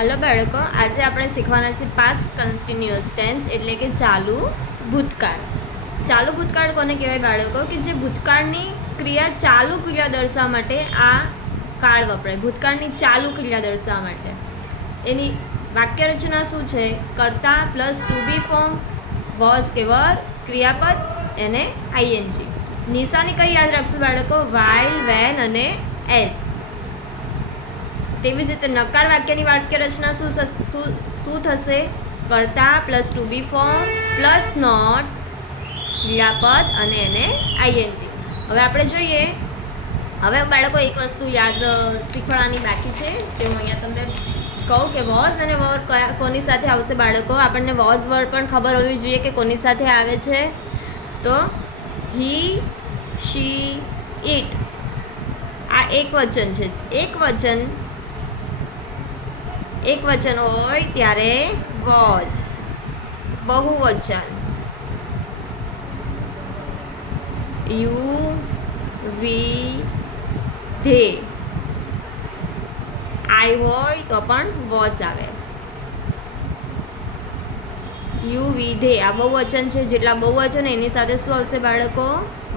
Hello બાળકો, આજે આપણે શીખવાના છે પાસ્ટ કન્ટિન્યુઅસ ટેન્સ એટલે કે ચાલુ ભૂતકાળ. ચાલુ ભૂતકાળ કોને કહેવાય બાળકો? કે જે ભૂતકાળની ક્રિયા ચાલુ ક્રિયા દર્શાવવા માટે આ કાળ વપરાય. ભૂતકાળની ચાલુ ક્રિયા દર્શાવવા માટે એની વાક્ય રચના શું છે? કર્તા plus to be form, was કે વર, ક્રિયાપદ અને આઈએનજી. નિશાની કઈ યાદ રાખશું બાળકો? વાઇલ, વેન અને એઝ. તેવી જ રીતે નકાર વાક્યની વાક્ય રચના શું થશે? કર્તા plus to be form plus not, ક્રિયાપદ અને એને આઈએનજી. હવે આપણે જોઈએ. હવે બાળકો એક વસ્તુ યાદ શીખવાડવાની બાકી છે તે હું અહીંયા તમને કહું કે વોઝ અને વર કોની સાથે આવશે બાળકો? આપણને વોઝ વર પણ ખબર હોવી જોઈએ કે કોની સાથે આવે છે. તો હી, શી, ઇટ આ એક વચન છે. એક વચન હોય ત્યારે વોઝ. બહુવચન યુ, વી, ધે. આઈ હોય તો પણ વોઝ આવે. યુ, વી, ધે આ બહુવચન છે. જેટલા બહુવચન એની સાથે શું આવશે બાળકો?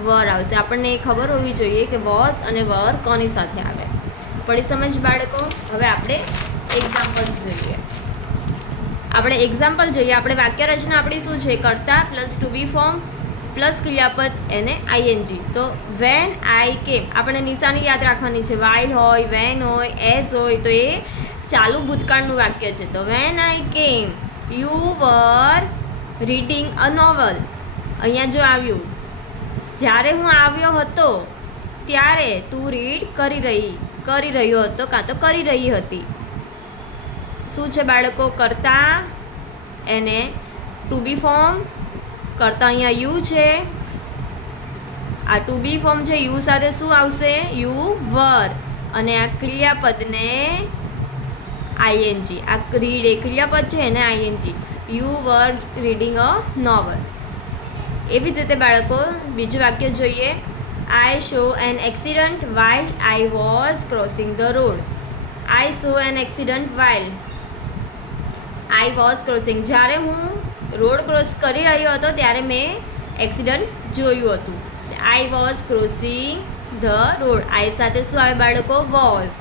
વર આવશે. આપણને એ ખબર હોવી જોઈએ કે વોઝ અને વર કોની સાથે આવે. પડી સમજ બાળકો? હવે આપણે એક્ઝામ્પલ્સ જોઈએ. આપણે વાક્ય રચના આપણી શું છે? કર્તા plus to be form plus ક્રિયાપદ એને આઈએનજી. તો વેન આઈ કેમ, આપણે નિશાની યાદ રાખવાની છે. વાઇલ હોય, વેન હોય, એઝ હોય તો એ ચાલુ ભૂતકાળનું વાક્ય છે. તો વેન આઈ કેમ you were reading a novel. અહીંયા જો આવ્યું, જ્યારે હું આવ્યો હતો ત્યારે તું રીડ કરી રહ્યો હતો કાં તો કરી રહી હતી. શું છે બાળકો? કર્તા એને ટુ બી ફોર્મ. કર્તા અહીંયા યુ છે. આ ટુ બી ફોર્મ છે. યુ સાથે શું આવશે? યુ વર. અને આ ક્રિયાપદને આઈએનજી. આ રીડ એ ક્રિયાપદ છે એને ING. You were reading a novel. એવી જ રીતે બાળકો બીજું વાક્ય જોઈએ. I saw an accident while I was crossing the road. I saw an accident while I was crossing. જ્યારે હું રોડ ક્રોસ કરી રહ્યો હતો ત્યારે મેં એક્સિડન્ટ જોયું હતું. I was crossing the road. I સાથે શું આવે બાળકો? વોઝ.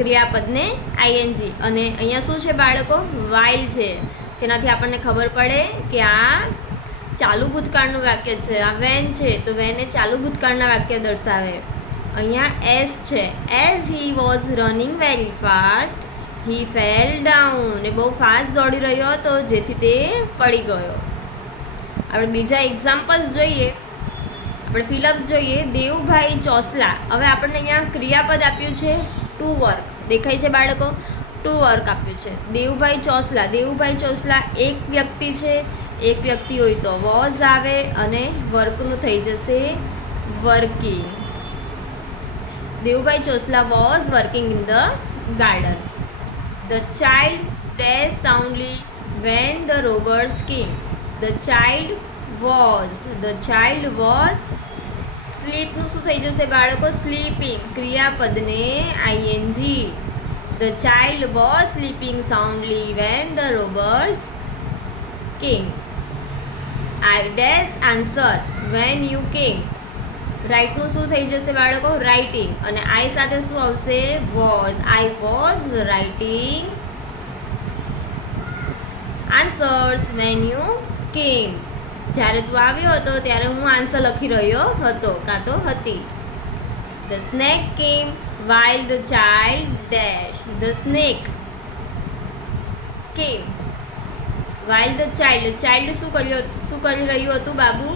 ક્રિયાપદને આઈએનજી. અને અહીંયા શું છે બાળકો? વાઇલ છે. જેનાથી આપણને ખબર પડે કે આ ચાલુ ભૂતકાળનું વાક્ય છે. આ વેન છે તો વેન એ ચાલુ ભૂતકાળના વાક્ય દર્શાવે. અહીંયા એઝ છે. As he was running very fast he fell down. એ બહુ ફાસ્ટ દોડી રહ્યો હતો જેથી તે પડી ગયો. આપણે બીજા એક્ઝામ્પલ્સ જોઈએ. આપણે ફિલઅપ્સ જોઈએ. દેવુભાઈ ચોસલા. હવે આપણને અહીંયા ક્રિયાપદ આપ્યું છે ટુ વર્ક. દેખાય છે બાળકો? ટુ વર્ક આપ્યું છે. દેવુભાઈ ચોસલા. દેવુભાઈ ચોસલા એક વ્યક્તિ છે. એક વ્યક્તિ હોય તો વોઝ આવે અને વર્કનું થઈ જશે working. Devubhai Chosla was working in the garden. The child dashed soundly when the robbers came. The child was સ્લીપનું શું થઈ જશે બાળકો? સ્લીપિંગ. ક્રિયાપદને ING. The child was sleeping soundly when the robbers came. I dash answer when you came. રાઇટનું શું થઈ જશે બાળકો? રાઇટિંગ. અને આઈ સાથે શું આવશે? Was. I was writing answers when you કેમ. જ્યારે તું આવ્યો હતો ત્યારે હું આન્સર લખી રહ્યો હતો કાં તો હતી. ધ સ્નેક કેમ while the child dash. The snake came while the child શું કરી રહ્યું હતું બાબુ?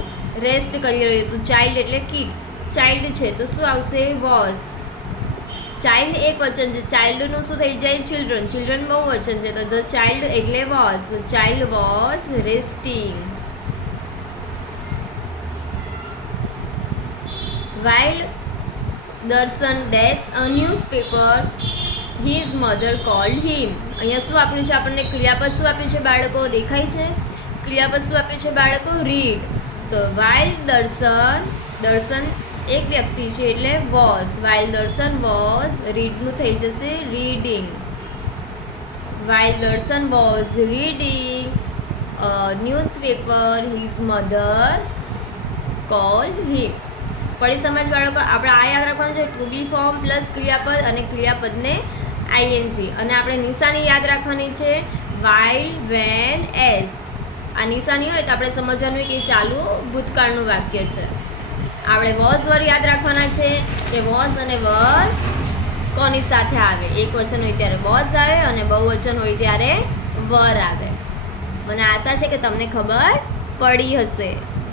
રેસ્ટ કરી રહ્યું હતું. ચાઇલ્ડ એટલે કિડ. ચાઇલ્ડ છે તો શું આવશે? વોઝ. ચાઇલ્ડ એક વચન છે. ચાઇલ્ડનું શું થઈ જાય? ચિલ્ડ્રન. ચિલ્ડ્રન બહુ વચન છે તો ધ ચાઇલ્ડ એટલે was. The child was resting. While Darshan dash a newspaper his mother called him. અહીંયા શું આપ્યું છે આપણને? ક્રિયાપદ શું આપ્યું છે બાળકો? દેખાય છે? ક્રિયાપદ શું આપ્યું છે બાળકો? રીડ. તો વાઇલ દર્શન એક વ્યક્તિ છે એટલે વોઝ. વાઇલ દર્શન વોઝ રીડનું થઈ જશે રીડિંગ. while દર્શન was reading a newspaper his mother called him. પડી સમજ બાળકો. આપણે આ યાદ રાખવાનું છે, ટુ બી ફોર્મ પ્લસ ક્રિયાપદ અને ક્રિયાપદને આઈએનજી. અને આપણે નિશાની યાદ રાખવાની છે, while, when, as. આ નિશાની હોય તો આપણે સમજવાનું હોય કે ચાલુ ભૂતકાળનું વાક્ય છે. આપણે વોઝ વર યાદ રાખવાના છે કે વોઝ અને વર કોની સાથે આવે. એક વચન હોય ત્યારે વોઝ આવે અને બહુવચન હોય ત્યારે વર આવે. મને આશા છે કે તમને ખબર પડી હશે.